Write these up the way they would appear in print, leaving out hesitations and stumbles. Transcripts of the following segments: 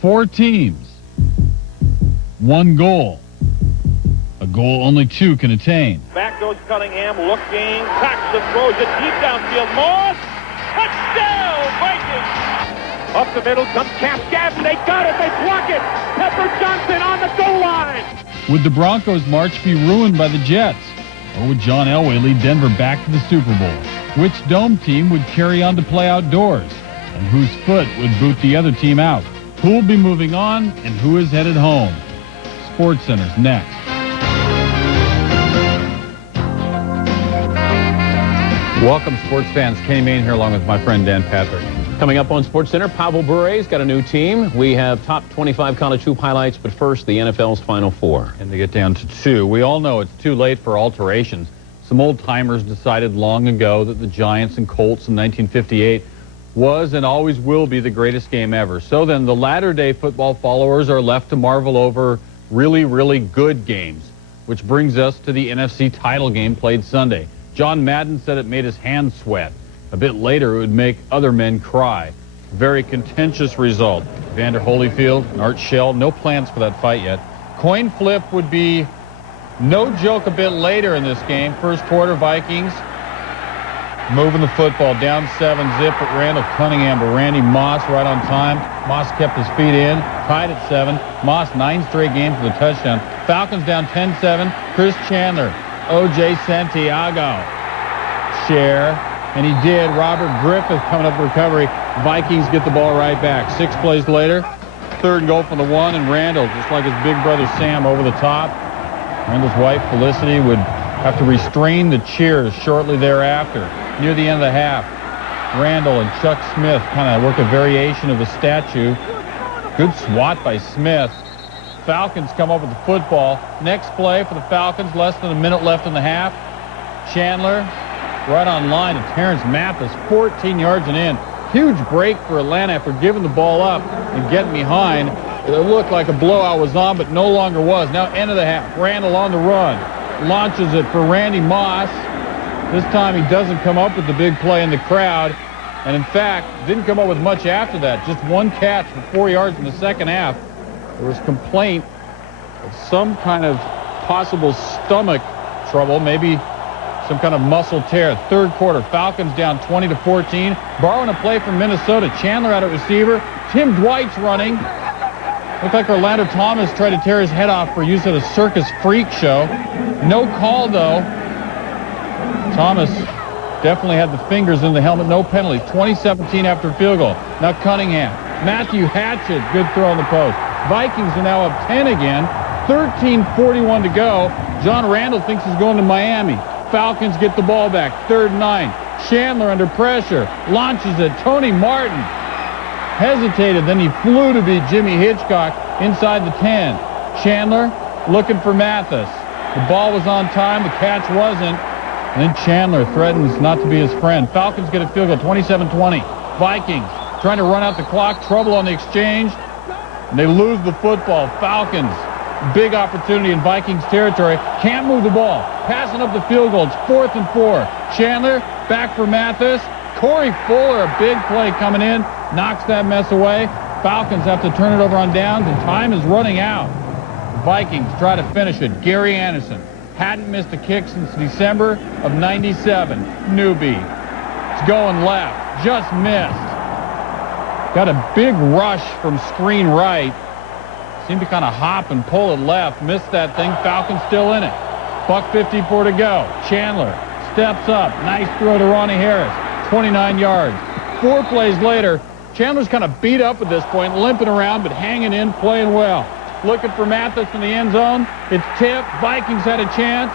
4 teams, 1 goal. A goal only 2 can attain. Back goes Cunningham, looking, Paxton throws it deep downfield. Moss, touchdown, Vikings! Up the middle comes Cascadden, they got it, they block it! Pepper Johnson on the goal line! Would the Broncos' march be ruined by the Jets? Or would John Elway lead Denver back to the Super Bowl? Which dome team would carry on to play outdoors? And whose foot would boot the other team out? Who will be moving on and who is headed home? SportsCenter's next. Welcome, sports fans. Kenny Mayne here along with my friend Dan Patrick. Coming up on SportsCenter, Pavel Bure's got a new team. We have top 25 college hoop highlights, but first, the NFL's Final Four. And to get down to 2, we all know it's too late for alterations. Some old-timers decided long ago that the Giants and Colts in 1958 was and always will be the greatest game ever. So then the latter-day football followers are left to marvel over really, really good games, which brings us to the NFC title game played Sunday. John Madden said it made his hands sweat. A bit later, it would make other men cry. Very contentious result. Vander Holyfield and Art Shell, no plans for that fight yet. Coin flip would be no joke a bit later in this game. First quarter, Vikings moving the football down 7-zip at Randall Cunningham, but Randy Moss right on time. Moss kept his feet in, tied at 7. Moss 9 straight games for the touchdown. Falcons down 10-7. Chris Chandler, O.J. Santiago, share, and he did. Robert Griffith coming up with recovery. Vikings get the ball right back. 6 plays later, 3rd and goal from the 1, and Randall, just like his big brother Sam, over the top. Randall's wife, Felicity, would have to restrain the cheers shortly thereafter. Near the end of the half, Randall and Chuck Smith kind of work a variation of a statue. Good swat by Smith. Falcons come up with the football. Next play for the Falcons, less than a minute left in the half. Chandler right on line to Terrence Mathis, 14 yards and in. Huge break for Atlanta after giving the ball up and getting behind. It looked like a blowout was on, but no longer was. Now end of the half. Randall on the run. Launches it for Randy Moss. This time he doesn't come up with the big play in the crowd. And in fact, didn't come up with much after that. Just 1 catch for 4 yards in the second half. There was complaint of some kind of possible stomach trouble, maybe some kind of muscle tear. 3rd quarter, Falcons down 20-14. Borrowing a play from Minnesota. Chandler out at receiver. Tim Dwight's running. Looked like Orlando Thomas tried to tear his head off for use at a circus freak show. No call, though. Thomas definitely had the fingers in the helmet. No penalty. 20-17 after field goal. Now Cunningham. Matthew Hatchett. Good throw on the post. Vikings are now up 10 again. 13:41 to go. John Randall thinks he's going to Miami. Falcons get the ball back. 3rd and 9. Chandler under pressure. Launches it. Tony Martin hesitated. Then he flew to beat Jimmy Hitchcock inside the 10. Chandler looking for Mathis. The ball was on time. The catch wasn't. And then Chandler threatens not to be his friend. Falcons get a field goal. 27-20. Vikings trying to run out the clock. Trouble on the exchange. And they lose the football. Falcons, big opportunity in Vikings territory. Can't move the ball. Passing up the field goal. It's 4th and 4. Chandler back for Mathis. Corey Fuller, a big play coming in. Knocks that mess away. Falcons have to turn it over on downs, and time is running out. Vikings try to finish it. Gary Anderson hadn't missed a kick since December of '97. Newbie. It's going left. Just missed. Got a big rush from screen right. Seemed to kind of hop and pull it left. Missed that thing. Falcons still in it. $1:54 to go. Chandler steps up. Nice throw to Ronnie Harris. 29 yards. 4 plays later, Chandler's kind of beat up at this point, limping around, but hanging in, playing well. Looking for Mathis in the end zone. It's tipped. Vikings had a chance.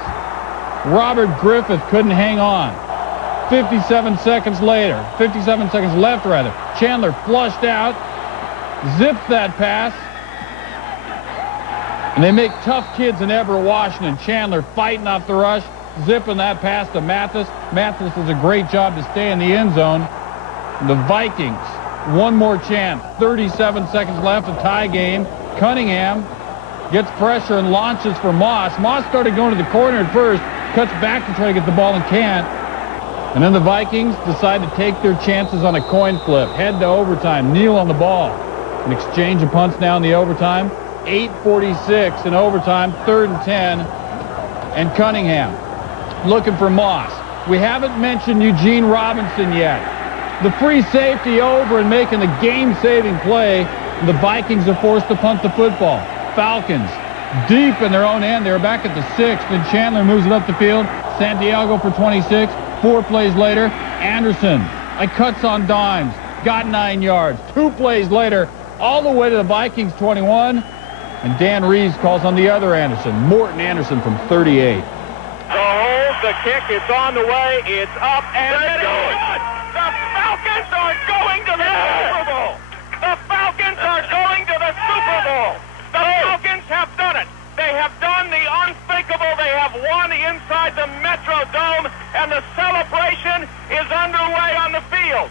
Robert Griffith couldn't hang on. 57 seconds later, 57 seconds left rather. Chandler flushed out, zips that pass, and they make tough kids in Everett, Washington. Chandler fighting off the rush, zipping that pass to Mathis. Mathis does a great job to stay in the end zone. The Vikings, one more chance. 37 seconds left, a tie game. Cunningham gets pressure and launches for Moss. Moss started going to the corner at first, cuts back to try to get the ball and can't. And then the Vikings decide to take their chances on a coin flip. Head to overtime. Neal on the ball. An exchange of punts now in the overtime. 8:46 in overtime, 3rd and 10. And Cunningham looking for Moss. We haven't mentioned Eugene Robinson yet. The free safety over and making the game-saving play. The Vikings are forced to punt the football. Falcons deep in their own end. They're back at the 6th, and Chandler moves it up the field. Santiago for 26. 4 plays later, Anderson cuts on dimes. Got 9 yards. 2 plays later, all the way to the Vikings 21. And Dan Reeves calls on the other Anderson, Morton Anderson from 38. The hold, the kick, it's on the way, it's up, and it's good. The Falcons are going to the Super Bowl. The Falcons are going to the Super Bowl. The Falcons have done it. They have done the unthinkable. They have won inside the Metrodome, and the celebration is underway on the field.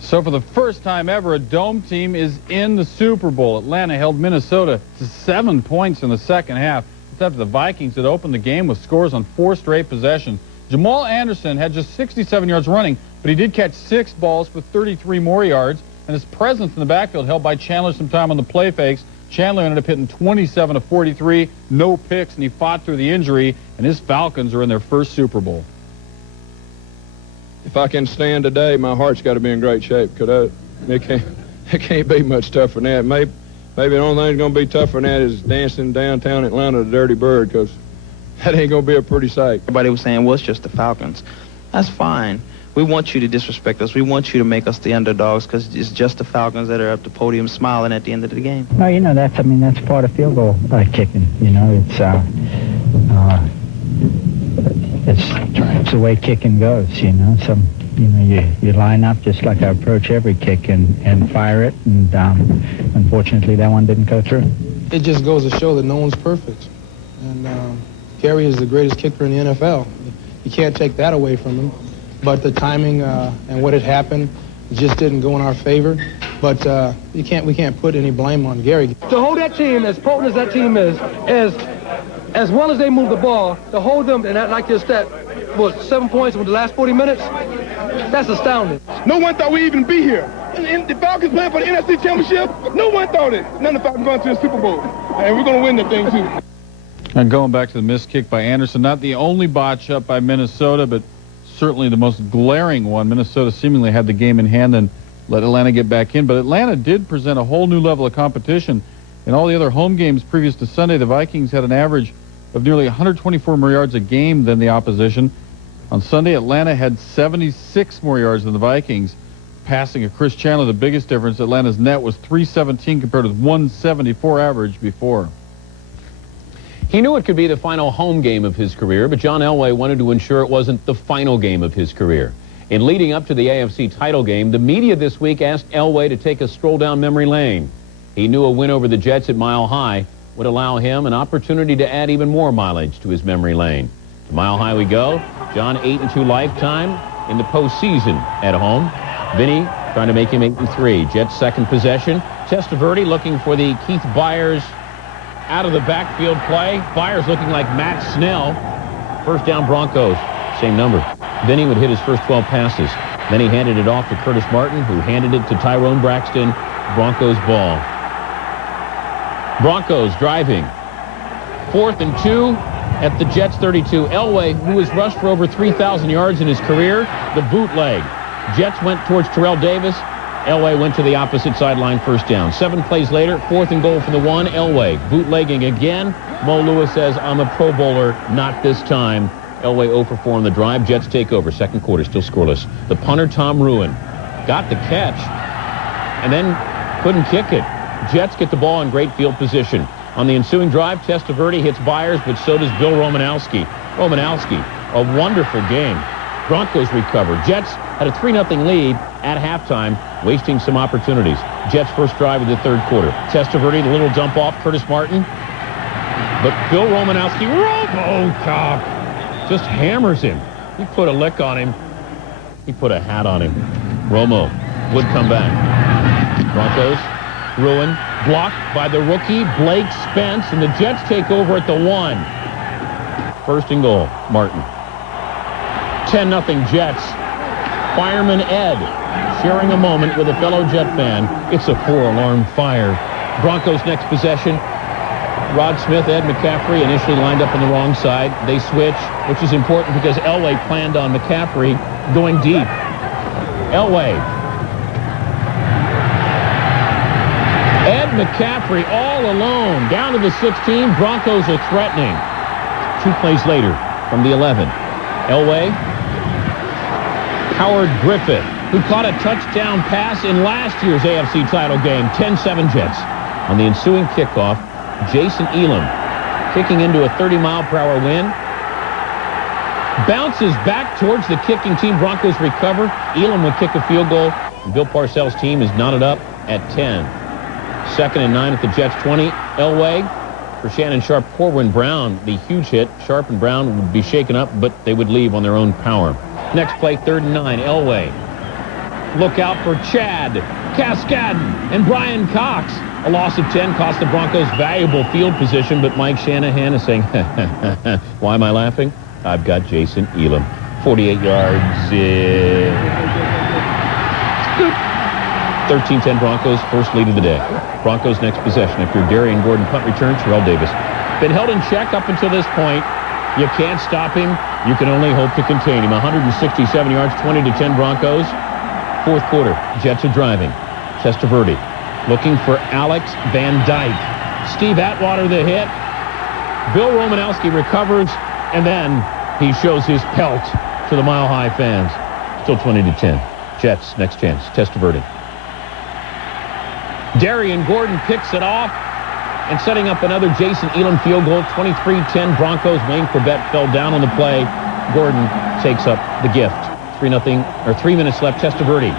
So for the first time ever, a Dome team is in the Super Bowl. Atlanta held Minnesota to 7 points in the second half. It's after the Vikings had opened the game with scores on 4 straight possessions. Jamal Anderson had just 67 yards running, but he did catch 6 balls for 33 more yards, and his presence in the backfield helped by Chandler some time on the play fakes. Chandler ended up hitting 27 of 43, no picks, and he fought through the injury, and his Falcons are in their first Super Bowl. If I can stand today, my heart's got to be in great shape, because it can't be much tougher than that. Maybe the only thing that's going to be tougher than that is dancing downtown Atlanta the Dirty Bird, because that ain't going to be a pretty sight. Everybody was saying, well, it's just the Falcons. That's fine. We want you to disrespect us. We want you to make us the underdogs because it's just the Falcons that are up the podium smiling at the end of the game. No, you know, that's part of field goal kicking. You know, it's the way kicking goes, you know. So, you know, you line up just like I approach every kick and fire it, and unfortunately that one didn't go through. It just goes to show that no one's perfect. And Gary is the greatest kicker in the NFL. You can't take that away from him. But the timing and what had happened just didn't go in our favor. But we can't put any blame on Gary. To hold that team, as potent as that team is, as well as they move the ball, to hold them, and like your stat was 7 points with the last 40 minutes, that's astounding. No one thought we'd even be here. And the Falcons playing for the NFC Championship, no one thought it. None of the Falcons going to the Super Bowl. And we're going to win the thing, too. And going back to the missed kick by Anderson, not the only botch up by Minnesota, but certainly the most glaring one. Minnesota seemingly had the game in hand and let Atlanta get back in. But Atlanta did present a whole new level of competition. In all the other home games previous to Sunday, the Vikings had an average of nearly 124 more yards a game than the opposition. On Sunday, Atlanta had 76 more yards than the Vikings. Passing of Chris Chandler, the biggest difference, Atlanta's net was 317 compared with 174 average before. He knew it could be the final home game of his career, but John Elway wanted to ensure it wasn't the final game of his career. In leading up to the AFC title game, the media this week asked Elway to take a stroll down memory lane. He knew a win over the Jets at Mile High would allow him an opportunity to add even more mileage to his memory lane. To Mile High we go. John 8-2 lifetime in the postseason at home. Vinny trying to make him 8-3. Jets second possession. Testaverde looking for the Keith Byers out of the backfield play. Byers looking like Matt Snell. First down Broncos. Same number. Vinny would hit his first 12 passes. Then he handed it off to Curtis Martin, who handed it to Tyrone Braxton. Broncos ball. Broncos driving. 4th and 2 at the Jets 32. Elway, who has rushed for over 3,000 yards in his career, the bootleg. Jets went towards Terrell Davis. Elway went to the opposite sideline, first down. 7 plays later, 4th and goal for the 1. Elway bootlegging again. Mo Lewis says, I'm a Pro Bowler, not this time. Elway 0 for 4 on the drive. Jets take over. Second quarter, still scoreless. The punter, Tom Ruin, got the catch and then couldn't kick it. Jets get the ball in great field position. On the ensuing drive, Testaverde hits Byers, but so does Bill Romanowski. Romanowski, a wonderful game. Broncos recover. Jets had a 3-0 lead at halftime, wasting some opportunities. Jets first drive of the third quarter. Testaverde, the little dump off, Curtis Martin. But Bill Romanowski, RoboCop, just hammers him. He put a lick on him. He put a hat on him. Romo would come back. Broncos, Ruin, blocked by the rookie, Blake Spence, and the Jets take over at the 1. 1st and goal, Martin. 10-0 Jets. Fireman Ed sharing a moment with a fellow Jet fan. It's a 4-alarm fire. Broncos next possession. Rod Smith, Ed McCaffrey initially lined up on the wrong side. They switch, which is important because Elway planned on McCaffrey going deep. Elway. Ed McCaffrey all alone. Down to the 16. Broncos are threatening. 2 plays later from the 11. Elway. Howard Griffith, who caught a touchdown pass in last year's AFC title game. 10-7 Jets. On the ensuing kickoff, Jason Elam kicking into a 30-mile-per-hour wind. Bounces back towards the kicking team. Broncos recover. Elam would kick a field goal. Bill Parcells' team is knotted up at 10. 2nd and 9 at the Jets' 20. Elway for Shannon Sharp, Corwin Brown. The huge hit. Sharp and Brown would be shaken up, but they would leave on their own power. Next play, 3rd and 9. Elway. Look out for Chad Cascadden and Brian Cox. A loss of 10 cost the Broncos valuable field position, but Mike Shanahan is saying, why am I laughing? I've got Jason Elam. 48 yards. 13-10 Broncos, first lead of the day. Broncos next possession after Darian Gordon punt return. Terrell Davis. Been held in check up until this point. You can't stop him. You can only hope to contain him. 167 yards, 20-10 Broncos. 4th quarter, Jets are driving. Testaverde looking for Alex Van Dyke. Steve Atwater the hit. Bill Romanowski recovers, and then he shows his pelt to the Mile High fans. Still 20-10. Jets, next chance. Testaverde. Darian Gordon picks it off, and setting up another Jason Elam field goal. 23-10 Broncos. Wayne Corbett fell down on the play. Gordon takes up the gift. 3-0, or 3 minutes left. Testaverde.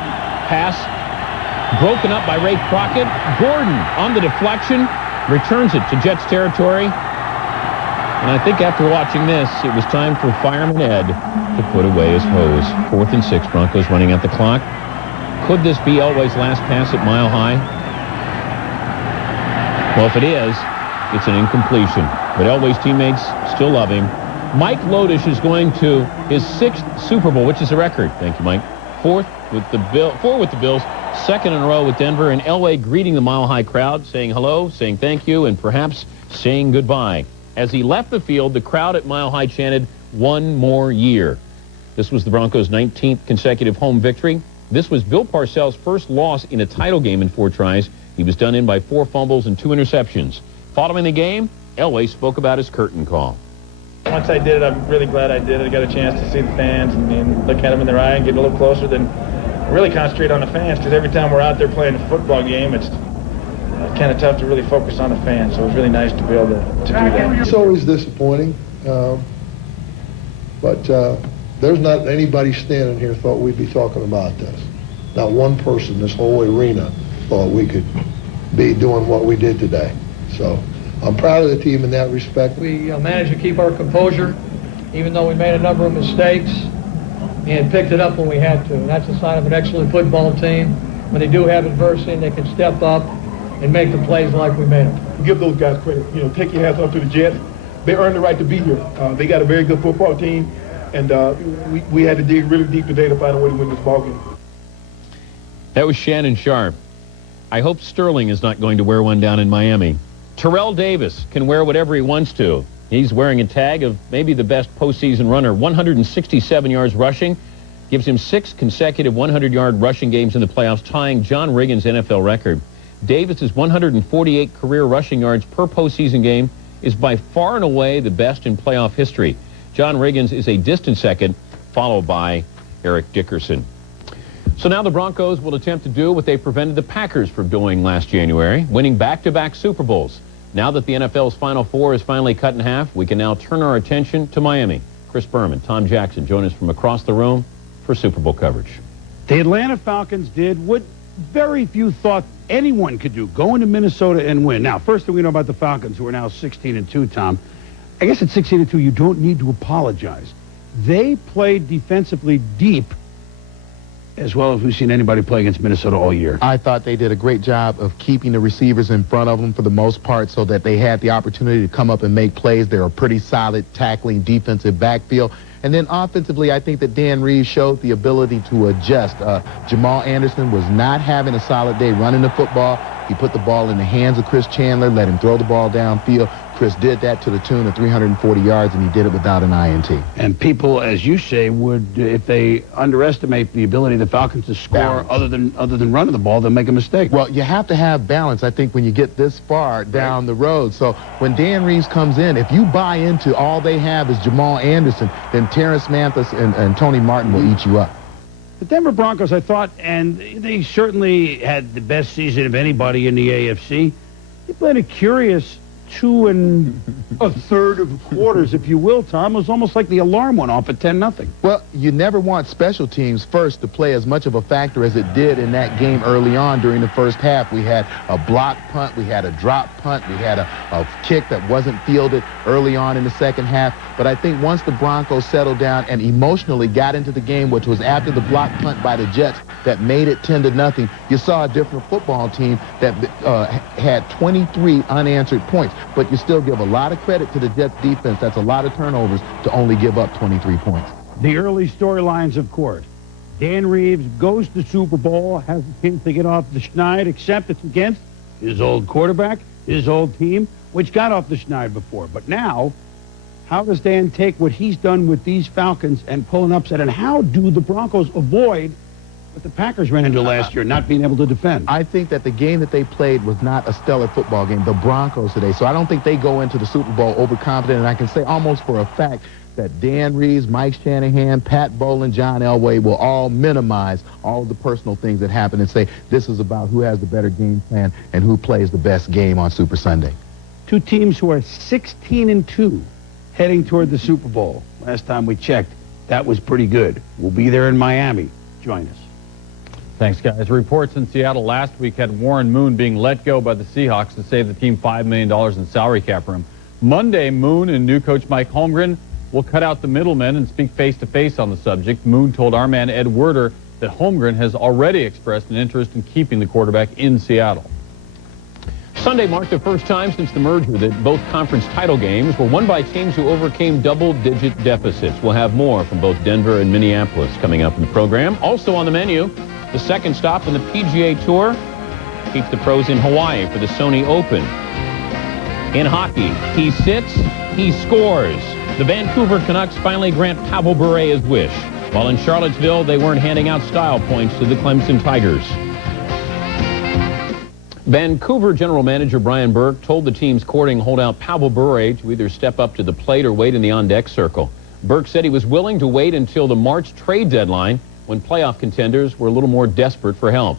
Pass broken up by Ray Crockett. Gordon on the deflection. Returns it to Jets territory. And I think after watching this, it was time for Fireman Ed to put away his hose. 4th and 6. Broncos running at the clock. Could this be Elway's last pass at Mile High? Well, if it is, it's an incompletion. But Elway's teammates still love him. Mike Lodish is going to his 6th Super Bowl, which is a record. Thank you, Mike. 4 with the Bills, 2nd in a row with Denver, and Elway greeting the Mile High crowd, saying hello, saying thank you, and perhaps saying goodbye. As he left the field, the crowd at Mile High chanted, "One more year." This was the Broncos' 19th consecutive home victory. This was Bill Parcells' first loss in a title game in 4 tries. He was done in by 4 fumbles and 2 interceptions. Following the game, Elway spoke about his curtain call. Once I did it, I'm really glad I did it. I got a chance to see the fans and look at them in their eye and get a little closer, then really concentrate on the fans, because every time we're out there playing a football game, it's kind of tough to really focus on the fans. So it was really nice to be able to do that. It's always disappointing, but there's not anybody standing here thought we'd be talking about this. Not one person, this whole arena, thought we could be doing what we did today. So I'm proud of the team in that respect. We managed to keep our composure, even though we made a number of mistakes, and picked it up when we had to. And that's a sign of an excellent football team. When they do have adversity, they can step up and make the plays like we made them. Give those guys credit. You know, take your hats off to the Jets. They earned the right to be here. They got a very good football team, and we had to dig really deep today to find a way to win this ball game. That was Shannon Sharp. I hope Sterling is not going to wear one down in Miami. Terrell Davis can wear whatever he wants to. He's wearing a tag of maybe the best postseason runner. 167 yards rushing. Gives him 6 consecutive 100-yard rushing games in the playoffs, tying John Riggins' NFL record. Davis's 148 career rushing yards per postseason game is by far and away the best in playoff history. John Riggins is a distant second, followed by Eric Dickerson. So now the Broncos will attempt to do what they prevented the Packers from doing last January, winning back-to-back Super Bowls. Now that the NFL's Final Four is finally cut in half, we can now turn our attention to Miami. Chris Berman, Tom Jackson join us from across the room for Super Bowl coverage. The Atlanta Falcons did what very few thought anyone could do, go into Minnesota and win. Now, first thing we know about the Falcons, who are now 16-2, Tom, I guess at 16-2 you don't need to apologize. They played defensively deep as well as we've seen anybody play against Minnesota all year. I thought they did a great job of keeping the receivers in front of them for the most part so that they had the opportunity to come up and make plays. They're a pretty solid tackling defensive backfield. And then offensively, I think that Dan Reeves showed the ability to adjust. Jamal Anderson was not having a solid day running the football. He put the ball in the hands of Chris Chandler, let him throw the ball downfield. Chris did that to the tune of 340 yards, and he did it without an INT. And people, as you say, would, if they underestimate the ability of the Falcons to score other than running the ball, they'll make a mistake. Well, you have to have balance, I think, when you get this far down the road. So when Dan Reeves comes in, if you buy into all they have is Jamal Anderson, then Terrence Mathis and Tony Martin will eat you up. The Denver Broncos, I thought, and they certainly had the best season of anybody in the AFC. They played a curious 2 1/3 of quarters, if you will, Tom. It was almost like the alarm went off at 10-0. Well, you never want special teams first to play as much of a factor as it did in that game early on during the first half. We had a block punt, we had a drop punt, we had a kick that wasn't fielded early on in the second half. But I think once the Broncos settled down and emotionally got into the game, which was after the block punt by the Jets that made it 10-0, you saw a different football team that had 23 unanswered points. But you still give a lot of credit to the Jets defense. That's a lot of turnovers to only give up 23 points. The early storylines, of course. Dan Reeves goes to the Super Bowl, has a chance to get off the schneid, except it's against his old quarterback, his old team, which got off the schneid before. But now, how does Dan take what he's done with these Falcons and pull an upset? And how do the Broncos avoid what the Packers ran into last year, not being able to defend? I think that the game that they played was not a stellar football game, the Broncos today. So I don't think they go into the Super Bowl overconfident. And I can say almost for a fact that Dan Reeves, Mike Shanahan, Pat Bowlen, John Elway will all minimize all of the personal things that happen and say this is about who has the better game plan and who plays the best game on Super Sunday. Two teams who are 16-2 heading toward the Super Bowl. Last time we checked, that was pretty good. We'll be there in Miami. Join us. Thanks, guys. Reports in Seattle last week had Warren Moon being let go by the Seahawks to save the team $5 million in salary cap room. Monday, Moon and new coach Mike Holmgren will cut out the middlemen and speak face-to-face on the subject. Moon told our man Ed Werder that Holmgren has already expressed an interest in keeping the quarterback in Seattle. Sunday marked the first time since the merger that both conference title games were won by teams who overcame double-digit deficits. We'll have more from both Denver and Minneapolis coming up in the program. Also on the menu, the second stop on the PGA Tour keeps the pros in Hawaii for the Sony Open. In hockey, he sits, he scores. The Vancouver Canucks finally grant Pavel Bure his wish, while in Charlottesville they weren't handing out style points to the Clemson Tigers. Vancouver general manager Brian Burke told the team's courting holdout Pavel Bure to either step up to the plate or wait in the on-deck circle. Burke said he was willing to wait until the March trade deadline when playoff contenders were a little more desperate for help.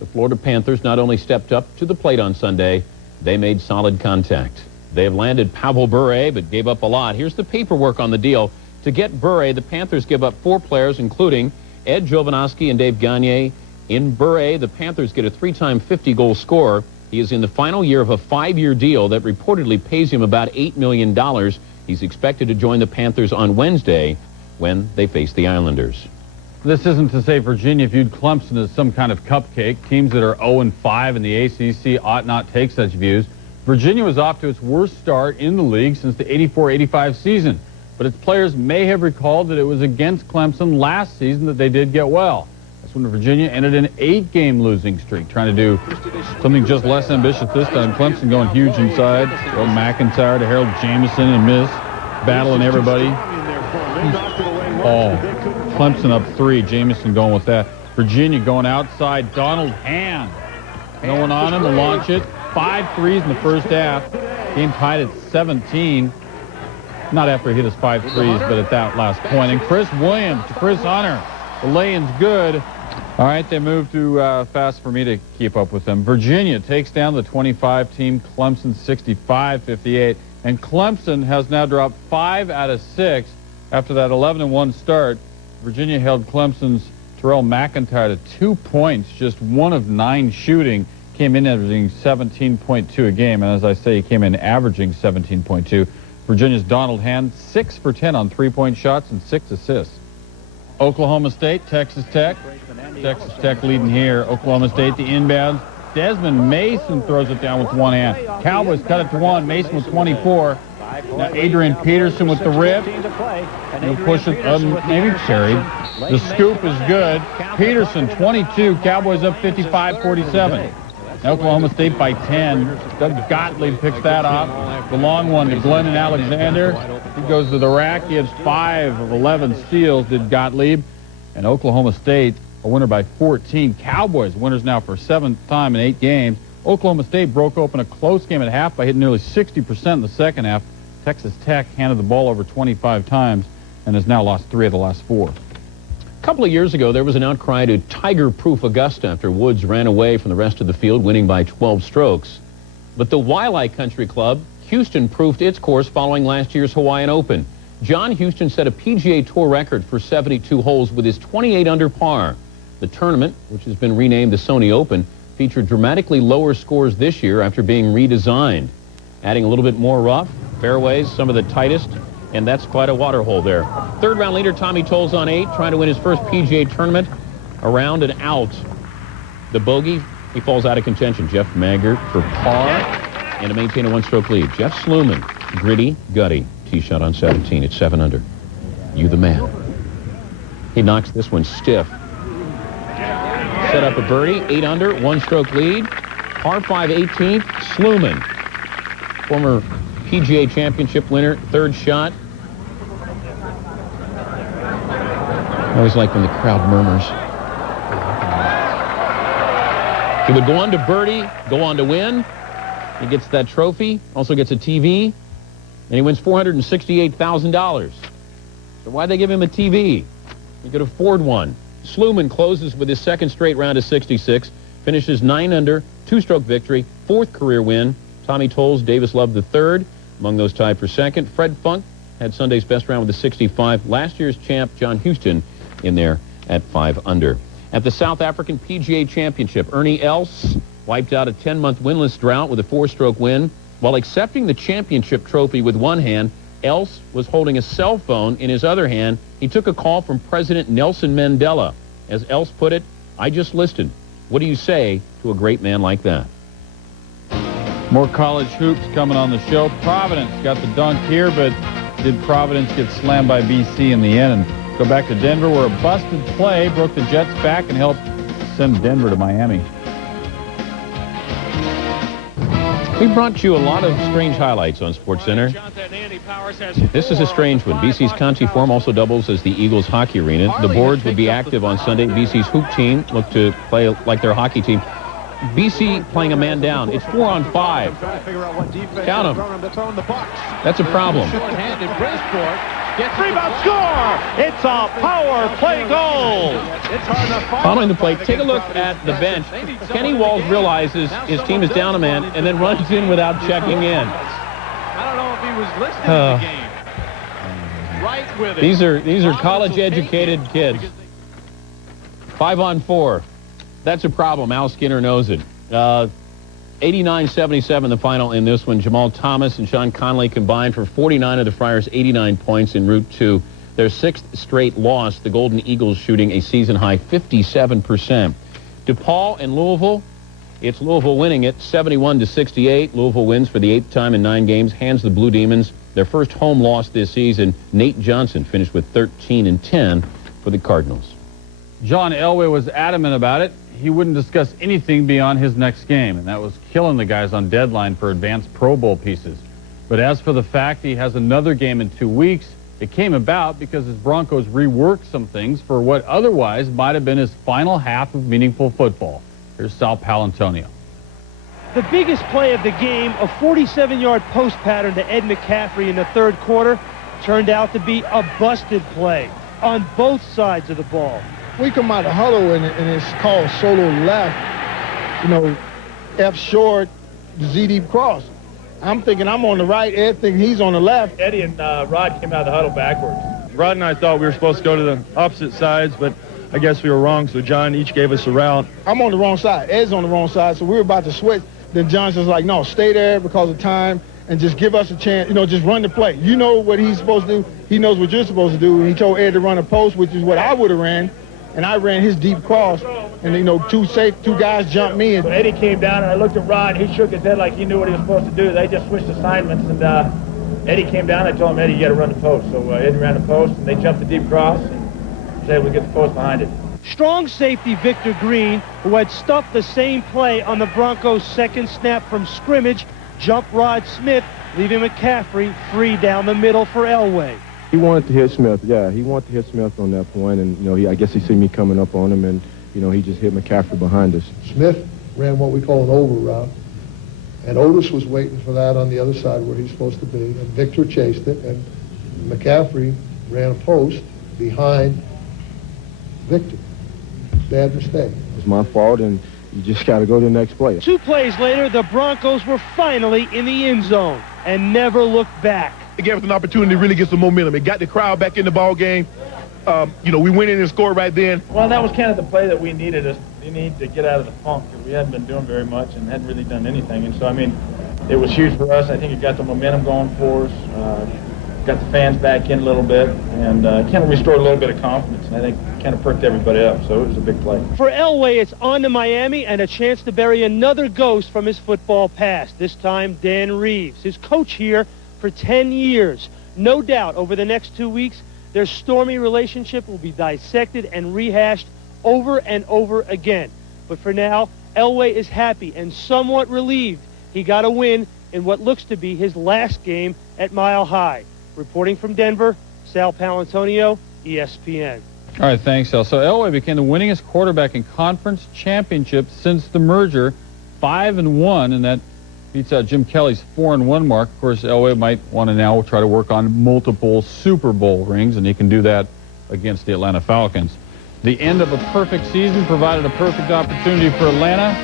The Florida Panthers not only stepped up to the plate on Sunday, they made solid contact. They have landed Pavel Bure, but gave up a lot. Here's the paperwork on the deal. To get Bure, the Panthers give up 4 players, including Ed Jovanovski and Dave Gagne. In Bure, the Panthers get a 3-time 50-goal scorer. He is in the final year of a 5-year deal that reportedly pays him about $8 million. He's expected to join the Panthers on Wednesday when they face the Islanders. This isn't to say Virginia viewed Clemson as some kind of cupcake. Teams that are 0-5 in the ACC ought not take such views. Virginia was off to its worst start in the league since the 84-85 season. But its players may have recalled that it was against Clemson last season that they did get well. That's when Virginia ended an 8-game losing streak, trying to do something just less ambitious this time. Clemson going huge inside. Earl McIntyre to Harold Jamison and miss. Battling everybody. Clemson up 3. Jamison going with that. Virginia going outside. Donald Hand. No one on him to launch it. 5 threes in the first half. Game tied at 17. Not after he hit his 5 threes, but at that last point. And Chris Williams to Chris Hunter. The lay-in's good. All right, they move too fast for me to keep up with them. Virginia takes down the 25 team Clemson 65-58. And Clemson has now dropped 5 out of 6 after that 11-1 start. Virginia held Clemson's Terrell McIntyre to 2 points, just 1 of 9 shooting. Came in averaging 17.2 a game, and as I say, he came in averaging 17.2. Virginia's Donald Hand, 6 for 10 on 3-point shots and 6 assists. Oklahoma State, Texas Tech. Texas Tech leading here. Oklahoma State, the inbounds. Desmond Mason throws it down with one hand. Cowboys cut it to 1. Mason with 24. Now Adrian Peterson with the rip. He'll push it, maybe carried. The scoop is good. Peterson, 22. Cowboys up 55-47. Oklahoma State by 10. Doug Gottlieb picks that off. The long one to Glennon Alexander. He goes to the rack. He has 5 of 11 steals, did Gottlieb. And Oklahoma State, a winner by 14. Cowboys, winners now for 7th time in 8 games. Oklahoma State broke open a close game at half by hitting nearly 60% in the second half. Texas Tech handed the ball over 25 times and has now lost 3 of the last 4. A couple of years ago, there was an outcry to tiger-proof Augusta after Woods ran away from the rest of the field, winning by 12 strokes. But the Waialae Country Club, Houston, proved its course following last year's Hawaiian Open. John Houston set a PGA Tour record for 72 holes with his 28 under par. The tournament, which has been renamed the Sony Open, featured dramatically lower scores this year after being redesigned. Adding a little bit more rough, fairways, some of the tightest, and that's quite a water hole there. Third round leader Tommy Tolles on 8, trying to win his first PGA tournament, around and out. The bogey, he falls out of contention. Jeff Maggart for par and to maintain a 1-stroke lead. Jeff Sluman, gritty, gutty, tee shot on 17 at 7 under. You the man. He knocks this one stiff. Set up a birdie, 8 under, 1-stroke lead. Par 5 18th, Sluman, former PGA Championship winner, third shot. I always like when the crowd murmurs. He would go on to birdie, go on to win. He gets that trophy, also gets a TV, and he wins $468,000. So why'd they give him a TV? He could afford one. Sluman closes with his second straight round of 66, finishes 9 under, 2-stroke victory, 4th career win. Tommy Tolles, Davis Love the third. Among those tied for second, Fred Funk had Sunday's best round with a 65. Last year's champ, John Houston, in there at 5 under. At the South African PGA Championship, Ernie Els wiped out a 10-month winless drought with a 4-stroke win. While accepting the championship trophy with one hand, Els was holding a cell phone in his other hand. He took a call from President Nelson Mandela. As Els put it, "I just listened. What do you say to a great man like that?" More college hoops coming on the show. Providence got the dunk here, but did Providence get slammed by BC in the end? And go back to Denver, where a busted play broke the Jets' back and helped send Denver to Miami. We brought you a lot of strange highlights on SportsCenter. This is a strange one. BC's Conti Forum also doubles as the Eagles hockey arena. The boards would be active on Sunday. BC's hoop team look to play like their hockey team. BC playing a man down. It's 4-on-5. Count them. That's a problem. Rebound score! It's a power play goal! Following the play, take a look at the bench. Kenny Walls realizes his team is down a man and then runs in without checking in. I don't know if he was listening to the game. Right with it. These are college-educated kids. 5-on-4. That's a problem. Al Skinner knows it. 89-77 the final in this one. Jamal Thomas and Sean Connolly combined for 49 of the Friars' 89 points in route to their 6th straight loss. The Golden Eagles shooting a season-high 57%. DePaul and Louisville, it's Louisville winning it 71-68. Louisville wins for the 8th time in 9 games, hands the Blue Demons their first home loss this season. Nate Johnson finished with 13-10 for the Cardinals. John Elway was adamant about it. He wouldn't discuss anything beyond his next game, and that was killing the guys on deadline for advanced Pro Bowl pieces. But as for the fact he has another game in 2 weeks, it came about because his Broncos reworked some things for what otherwise might have been his final half of meaningful football. Here's Sal Palantonio. The biggest play of the game, a 47-yard post pattern to Ed McCaffrey in the third quarter, turned out to be a busted play on both sides of the ball. We come out of huddle and it's called solo left, F short, Z deep cross. I'm thinking I'm on the right, Ed thinking he's on the left. Eddie and Rod came out of the huddle backwards. Rod and I thought we were supposed to go to the opposite sides, but I guess we were wrong, so John each gave us a route. I'm on the wrong side, Ed's on the wrong side, so we were about to switch. Then John's just like, no, stay there because of time and just give us a chance, just run the play. You know what he's supposed to do, he knows what you're supposed to do, and he told Ed to run a post, which is what I would have ran. And I ran his deep cross, and two guys jumped me. So Eddie came down, and I looked at Rod. He shook his head like he knew what he was supposed to do. They just switched assignments, and Eddie came down. I told him, Eddie, you got to run the post. So Eddie ran the post, and they jumped the deep cross, and was able to get the post behind it. Strong safety Victor Green, who had stuffed the same play on the Broncos' second snap from scrimmage, jumped Rod Smith, leaving McCaffrey free down the middle for Elway. He wanted to hit Smith, yeah. He wanted to hit Smith on that point, and, you know, I guess he seen me coming up on him, and, you know, he just hit McCaffrey behind us. Smith ran what we call an over route, and Otis was waiting for that on the other side where he's supposed to be, and Victor chased it, and McCaffrey ran a post behind Victor. Bad mistake. It was my fault, and you just got to go to the next play. 2 plays later, the Broncos were finally in the end zone and never looked back. It gave us an opportunity to really get some momentum. It got the crowd back in the ball game. You know, we went in and scored right then. Well, that was kind of the play that we needed. We need to get out of the funk. We hadn't been doing very much and hadn't really done anything. And so, I mean, it was huge for us. I think it got the momentum going for us. Got the fans back in a little bit, and kind of restored a little bit of confidence, and I think kind of perked everybody up, so it was a big play. For Elway, it's on to Miami and a chance to bury another ghost from his football past, this time Dan Reeves, his coach here for 10 years. No doubt over the next 2 weeks, their stormy relationship will be dissected and rehashed over and over again. But for now, Elway is happy and somewhat relieved he got a win in what looks to be his last game at Mile High. Reporting from Denver, Sal Palantonio, ESPN. All right, thanks, Sal. So Elway became the winningest quarterback in conference championships since the merger, 5-1, and that beats out Jim Kelly's 4-1 mark. Of course, Elway might want to now try to work on multiple Super Bowl rings, and he can do that against the Atlanta Falcons. The end of a perfect season provided a perfect opportunity for Atlanta.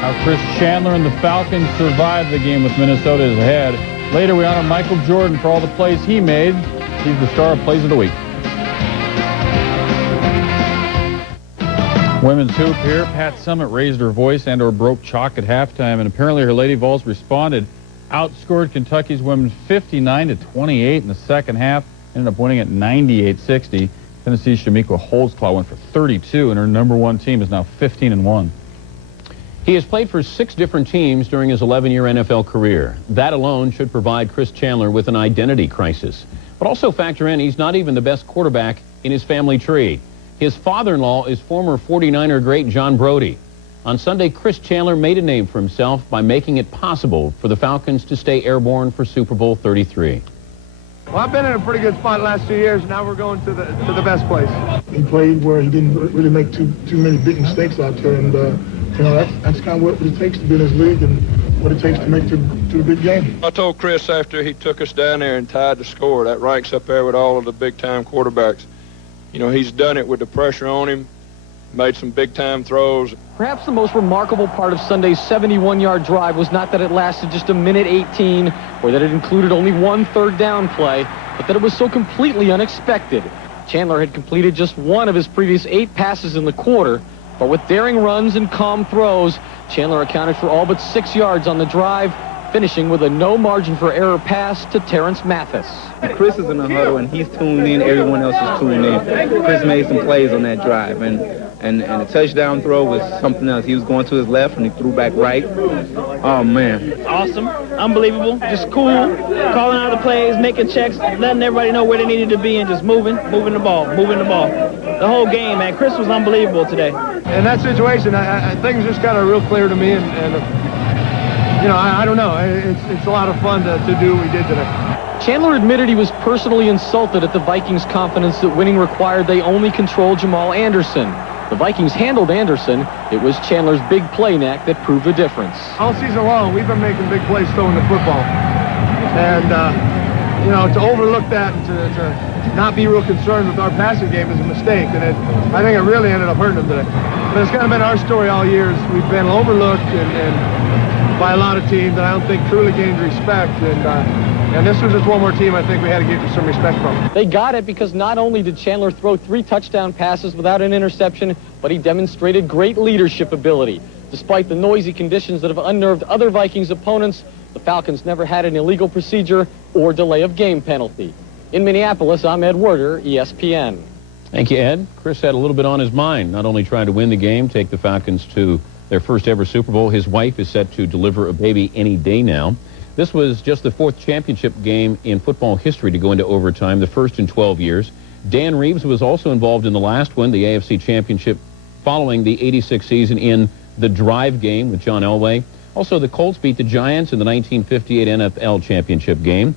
How Chris Chandler and the Falcons survived the game with Minnesota is ahead. Later, we honor Michael Jordan for all the plays he made. He's the star of Plays of the Week. Women's hoop here. Pat Summitt raised her voice and or broke chalk at halftime, and apparently her Lady Vols responded. Outscored Kentucky's women 59-28 in the second half. Ended up winning at 98-60. Tennessee's Shamika Holdsclaw went for 32, and her #1 team is now 15-1. He has played for 6 different teams during his 11-year NFL career. That alone should provide Chris Chandler with an identity crisis. But also factor in he's not even the best quarterback in his family tree. His father-in-law is former 49er great John Brodie. On Sunday, Chris Chandler made a name for himself by making it possible for the Falcons to stay airborne for Super Bowl 33. Well, I've been in a pretty good spot the last 2 years. Now we're going to the best place. He played where he didn't really make too many big mistakes out there, and you know, that's kind of what it takes to be in this league and what it takes to make to the big game. I told Chris after he took us down there and tied the score, that ranks up there with all of the big-time quarterbacks. You know, he's done it with the pressure on him, made some big-time throws. Perhaps the most remarkable part of Sunday's 71-yard drive was not that it lasted just a minute 18 or that it included only 1 third-down play, but that it was so completely unexpected. Chandler had completed just 1 of his previous 8 passes in the quarter, but with daring runs and calm throws, Chandler accounted for all but 6 yards on the drive, finishing with a no margin for error pass to Terrence Mathis. Chris is in the huddle and he's tuned in, everyone else is tuned in. Chris made some plays on that drive, and the touchdown throw was something else. He was going to his left and he threw back right. Oh, man. Awesome. Unbelievable. Just cool. Calling out the plays, making checks, letting everybody know where they needed to be, and just moving the ball. The whole game, man. Chris was unbelievable today. In that situation, things just got real clear to me, and you know, I don't know. It's a lot of fun to do what we did today. Chandler admitted he was personally insulted at the Vikings' confidence that winning required they only control Jamal Anderson. The Vikings handled Anderson. It was Chandler's big play knack that proved the difference. All season long, we've been making big plays throwing the football. And, you know, to overlook that and to not be real concerned with our passing game is a mistake. And I think it really ended up hurting them today. But it's kind of been our story all years. We've been overlooked and by a lot of teams that I don't think truly gained respect. And this was just one more team I think we had to give some respect from. They got it because not only did Chandler throw 3 touchdown passes without an interception, but he demonstrated great leadership ability. Despite the noisy conditions that have unnerved other Vikings opponents, the Falcons never had an illegal procedure or delay of game penalty. In Minneapolis, I'm Ed Werder, ESPN. Thank you, Ed. Chris had a little bit on his mind, not only trying to win the game, take the Falcons to their first ever Super Bowl. His wife is set to deliver a baby any day now. This was just the 4th championship game in football history to go into overtime, the first in 12 years. Dan Reeves was also involved in the last one, the AFC Championship, following the 86 season in the drive game with John Elway. Also, the Colts beat the Giants in the 1958 NFL Championship game.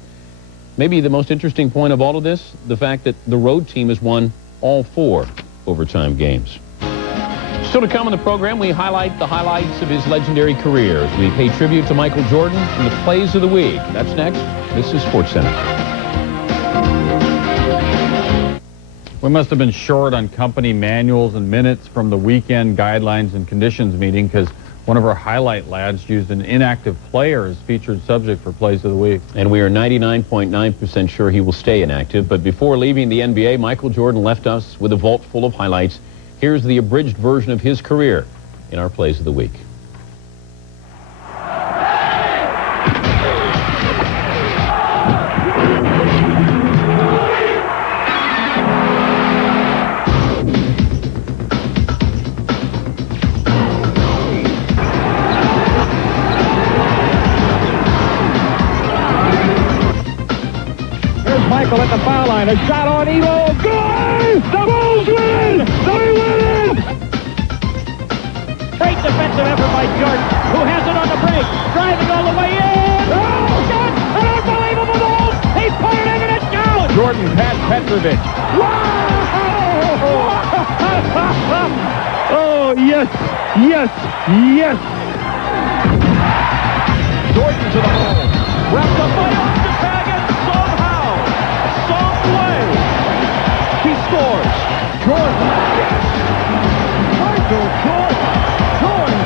Maybe the most interesting point of all of this, the fact that the road team has won all 4 overtime games. Still to come on the program, we highlight the highlights of his legendary career as we pay tribute to Michael Jordan in the plays of the week. That's next. This is SportsCenter. We must have been short on company manuals and minutes from the weekend guidelines and conditions meeting because one of our highlight lads used an inactive player as featured subject for plays of the week. And we are 99.9% sure he will stay inactive. But before leaving the NBA, Michael Jordan left us with a vault full of highlights. Here's the abridged version of his career in our plays of the week. Here's Michael at the foul line. A shot on Elo. Good! The Bulls win! They win! Great defensive effort by Jordan, who has it on the break. Driving all the way in. Oh, God! An unbelievable goal! He put it in and it's down! Jordan past Petrovic. Oh, yes, yes, yes. Jordan to the hole. Wrapped up by Ostertag somehow, some way, he scores. Jordan, yes. Michael Jordan. Jordan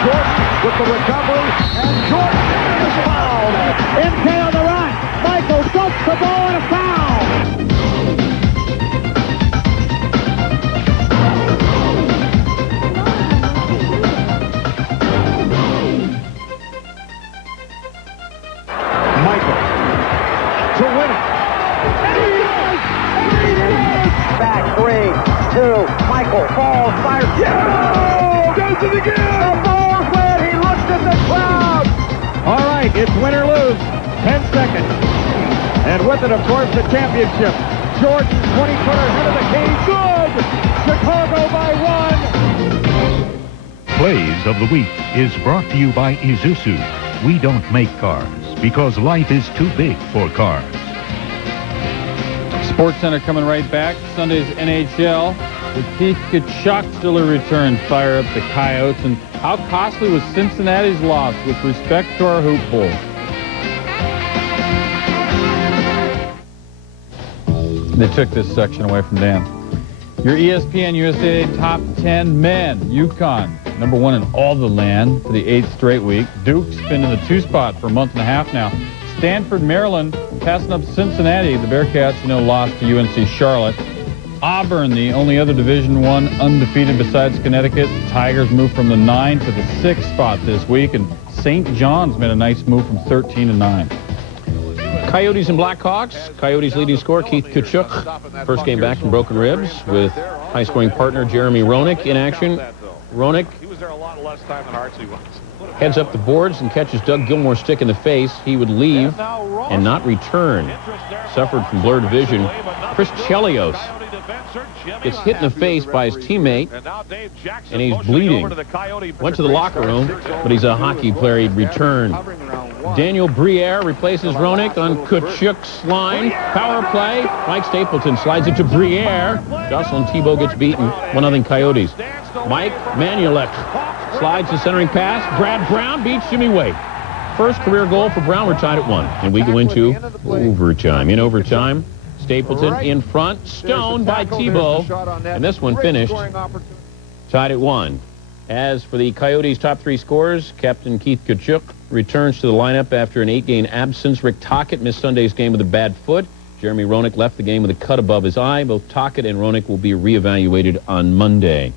Jordan with the recovery, and Jordan is fouled. MK on the right. Michael dumps the ball and a foul. Michael to win it. And he does! And he does! Back 3, 2, Michael falls, fires. Yeah! Does it again! The ball's win! He looks at the crowd! All right, it's win or lose. 10 seconds. And with it, of course, the championship. Jordan, 20-footer, head of the key. Good! Chicago by 1. Plays of the Week is brought to you by Isuzu. We don't make cars because life is too big for cars. SportsCenter coming right back. Sunday's NHL. The Keith Tkachuk still a return. Fire up the Coyotes. And how costly was Cincinnati's loss with respect to our hoop bowl? They took this section away from Dan. Your ESPN USA Top 10 men. UConn, number 1 in all the land for the 8th straight week. Duke's been in the 2 spot for a month and a half now. Stanford, Maryland, passing up Cincinnati. The Bearcats, lost to UNC Charlotte. Auburn, the only other Division I undefeated besides Connecticut. Tigers moved from the 9 to the 6th spot this week. And St. John's made a nice move from 13 to 9. Coyotes and Blackhawks. Coyotes leading scorer Keith Tkachuk. First game back from broken ribs with high-scoring partner Jeremy Roenick in action. Roenick heads up the boards and catches Doug Gilmour's stick in the face. He would leave and not return. Suffered from blurred vision. Chris Chelios gets hit in the face by his teammate, and he's bleeding. Went to the locker room, but he's a hockey player. He'd return. Daniel Briere replaces Roenick on Tkachuk's line. Power play. Mike Stapleton slides it to Briere. Jocelyn Thibault gets beaten. 1-0 Coyotes. Mike Manuelek slides the centering pass. Brad Brown beats Jimmy Wade. First career goal for Brown. We're tied at 1. And we go into overtime. In overtime, Stapleton in front. Stoned by Thibault. And this one finished tied at 1. As for the Coyotes' top 3 scorers, Captain Keith Tkachuk returns to the lineup after an 8-game absence. Rick Tocchet missed Sunday's game with a bad foot. Jeremy Roenick left the game with a cut above his eye. Both Tocchet and Roenick will be reevaluated on Monday.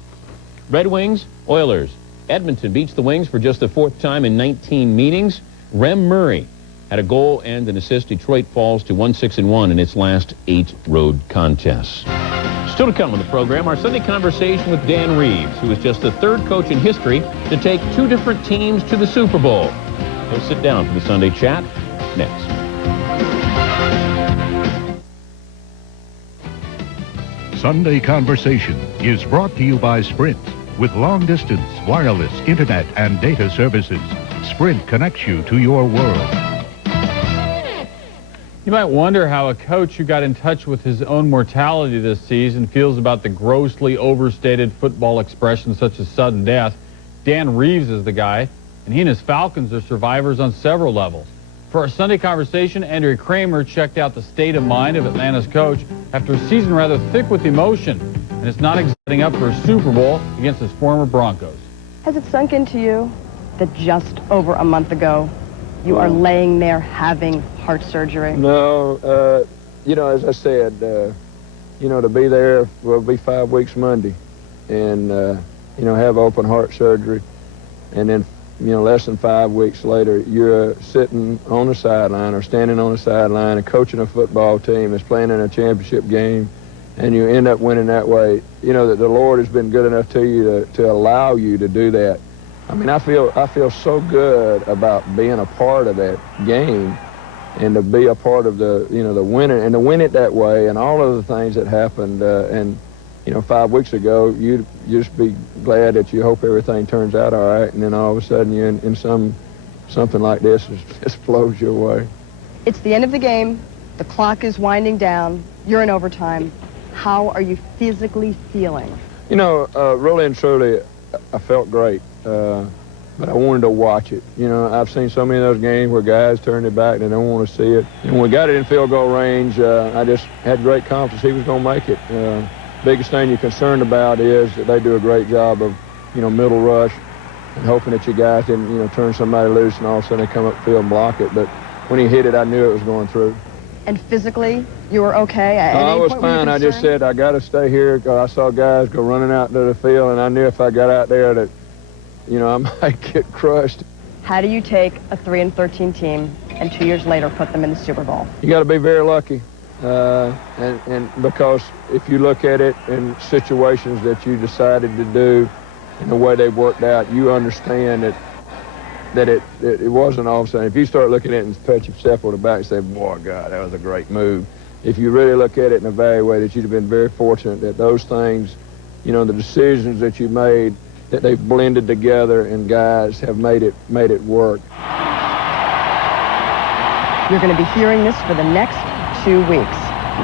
Red Wings, Oilers. Edmonton beats the Wings for just the 4th time in 19 meetings. Rem Murray had a goal and an assist. Detroit falls to 1-6-1 in its last 8 road contests. Still to come on the program, our Sunday conversation with Dan Reeves, who is just the third coach in history to take two different teams to the Super Bowl. He'll sit down for the Sunday chat next. Sunday Conversation is brought to you by Sprint. With long-distance, wireless, internet, and data services, Sprint connects you to your world. You might wonder how a coach who got in touch with his own mortality this season feels about the grossly overstated football expressions such as sudden death. Dan Reeves is the guy, and he and his Falcons are survivors on several levels. For our Sunday conversation, Andrea Kramer checked out the state of mind of Atlanta's coach after a season rather thick with emotion, and it's not setting up for a Super Bowl against his former Broncos. Has it sunk into you that just over a month ago you are laying there having heart surgery? No, you know, as I said, you know, to be there, will be 5 weeks Monday, and, you know, have open heart surgery, and then, you know, less than 5 weeks later, you're sitting on the sideline or standing on the sideline and coaching a football team that's playing in a championship game, and you end up winning that way. You know that the Lord has been good enough to you to allow you to do that. I mean, I feel so good about being a part of that game, and to be a part of the, you know, the winning, and to win it that way, and all of the things that happened. And you know, 5 weeks ago, you'd just be glad that you hope everything turns out all right, and then all of a sudden you're in something like this just blows you away. It's the end of the game. The clock is winding down. You're in overtime. How are you physically feeling? You know, really and truly, I felt great, but I wanted to watch it. You know, I've seen so many of those games where guys turn their back and they don't want to see it. And when we got it in field goal range, I just had great confidence he was going to make it. Biggest thing you're concerned about is that they do a great job of, you know, middle rush and hoping that your guys didn't, you know, turn somebody loose and all of a sudden they come up field and block it. But when he hit it, I knew it was going through. And physically, you were okay? I was fine. I just said, I got to stay here. I saw guys go running out to the field, and I knew if I got out there that, you know, I might get crushed. How do you take a 3-13 team and 2 years later put them in the Super Bowl? You got to be very lucky. And because if you look at it in situations that you decided to do and the way they worked out, you understand that it wasn't all of a sudden. If you start looking at it and pat yourself on the back and say, boy, God, that was a great move. If you really look at it and evaluate it, you'd have been very fortunate that those things, you know, the decisions that you made, that they've blended together and guys have made it work. You're going to be hearing this for the next 2 weeks.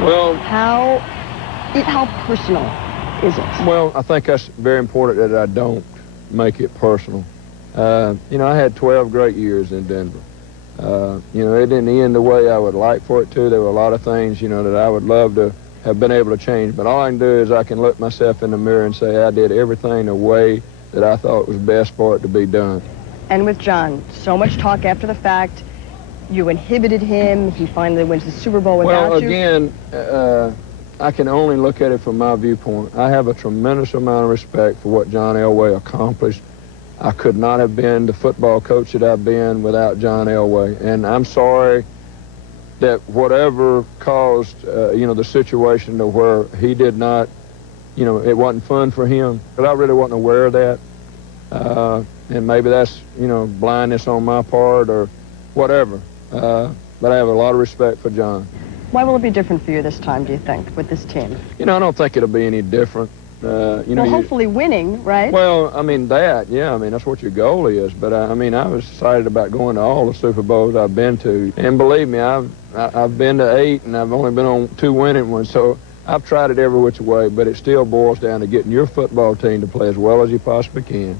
Well, how personal is it? Well, I think that's very important that I don't make it personal. You know, I had 12 great years in Denver. You know, it didn't end the way I would like for it to. There were a lot of things, you know, that I would love to have been able to change. But all I can do is I can look myself in the mirror and say I did everything the way that I thought was best for it to be done. And with John, so much talk after the fact. You inhibited him. He finally wins the Super Bowl without you. Well, again, I can only look at it from my viewpoint. I have a tremendous amount of respect for what John Elway accomplished. I could not have been the football coach that I've been without John Elway. And I'm sorry that whatever caused, you know, the situation to where he did not, you know, it wasn't fun for him. But I really wasn't aware of that. And maybe that's, you know, blindness on my part or whatever. But I have a lot of respect for John. Why will it be different for you this time, do you think, with this team? You know, I don't think it'll be any different. You know, well, hopefully winning, right? Well, I mean, yeah, I mean, that's what your goal is. But, I mean, I was excited about going to all the Super Bowls I've been to. And believe me, I've been to 8, and I've only been on 2 winning ones. So I've tried it every which way, but it still boils down to getting your football team to play as well as you possibly can.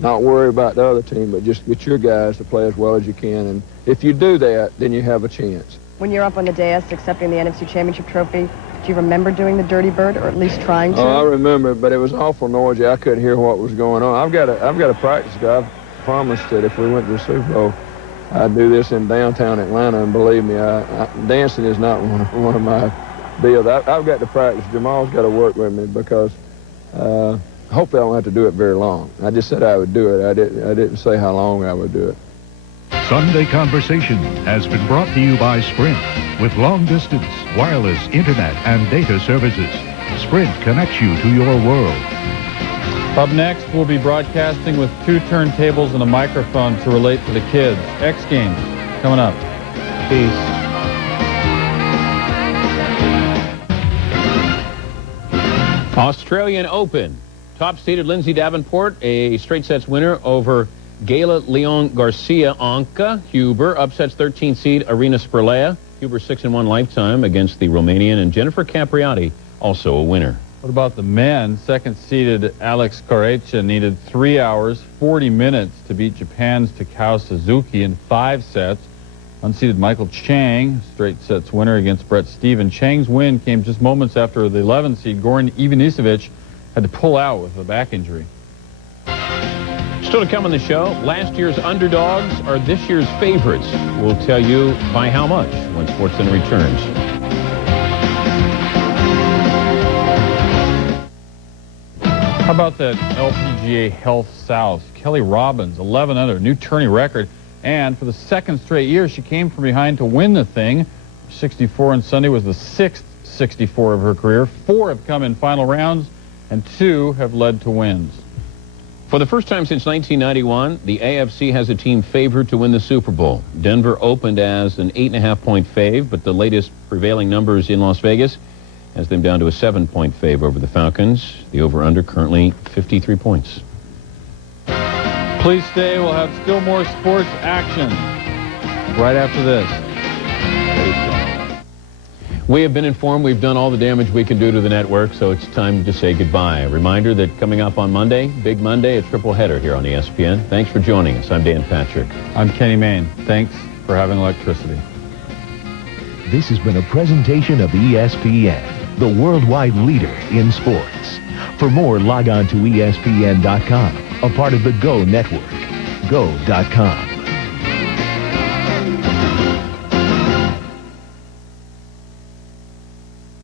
Not worry about the other team, but just get your guys to play as well as you can. And if you do that, then you have a chance. When you're up on the dais accepting the NFC Championship trophy, do you remember doing the Dirty Bird, or at least trying to? Oh, I remember, but it was awful noisy. I couldn't hear what was going on. I've got to practice. I've promised that if we went to the Super Bowl, I'd do this in downtown Atlanta, and believe me, dancing is not one of my deals. I've got to practice. Jamal's got to work with me because hopefully I won't have to do it very long. I just said I would do it. I didn't say how long I would do it. Sunday Conversation has been brought to you by Sprint. With long-distance, wireless, internet, and data services, Sprint connects you to your world. Up next, we'll be broadcasting with 2 turntables and a microphone to relate to the kids. X Games coming up. Peace. Australian Open. Top-seeded Lindsay Davenport, a straight sets winner over Gayla Leon Garcia. Anka Huber upsets 13th seed Arina Spurlea. Huber 6-1 lifetime against the Romanian, and Jennifer Capriati, also a winner. What about the men? Second-seeded Alex Correia needed 3 hours, 40 minutes to beat Japan's Takao Suzuki in 5 sets. Unseeded Michael Chang, straight sets winner against Brett Stevens. Chang's win came just moments after the 11th-seed Goran Ivanisevic had to pull out with a back injury. Still to come on the show, last year's underdogs are this year's favorites. We'll tell you by how much when SportsCenter returns. How about that LPGA Health South? Kelly Robbins, 11 under, new tourney record. And for the 2nd straight year, she came from behind to win the thing. 64 on Sunday was the 6th 64 of her career. 4 have come in final rounds, and 2 have led to wins. For the first time since 1991, the AFC has a team favored to win the Super Bowl. Denver opened as an 8.5-point fave, but the latest prevailing numbers in Las Vegas has them down to a 7-point fave over the Falcons. The over-under currently 53 points. Please stay. We'll have still more sports action right after this. We have been informed we've done all the damage we can do to the network, so it's time to say goodbye. A reminder that coming up on Monday, Big Monday, a triple header here on ESPN. Thanks for joining us. I'm Dan Patrick. I'm Kenny Mayne. Thanks for having electricity. This has been a presentation of ESPN, the worldwide leader in sports. For more, log on to ESPN.com, a part of the Go Network. Go.com.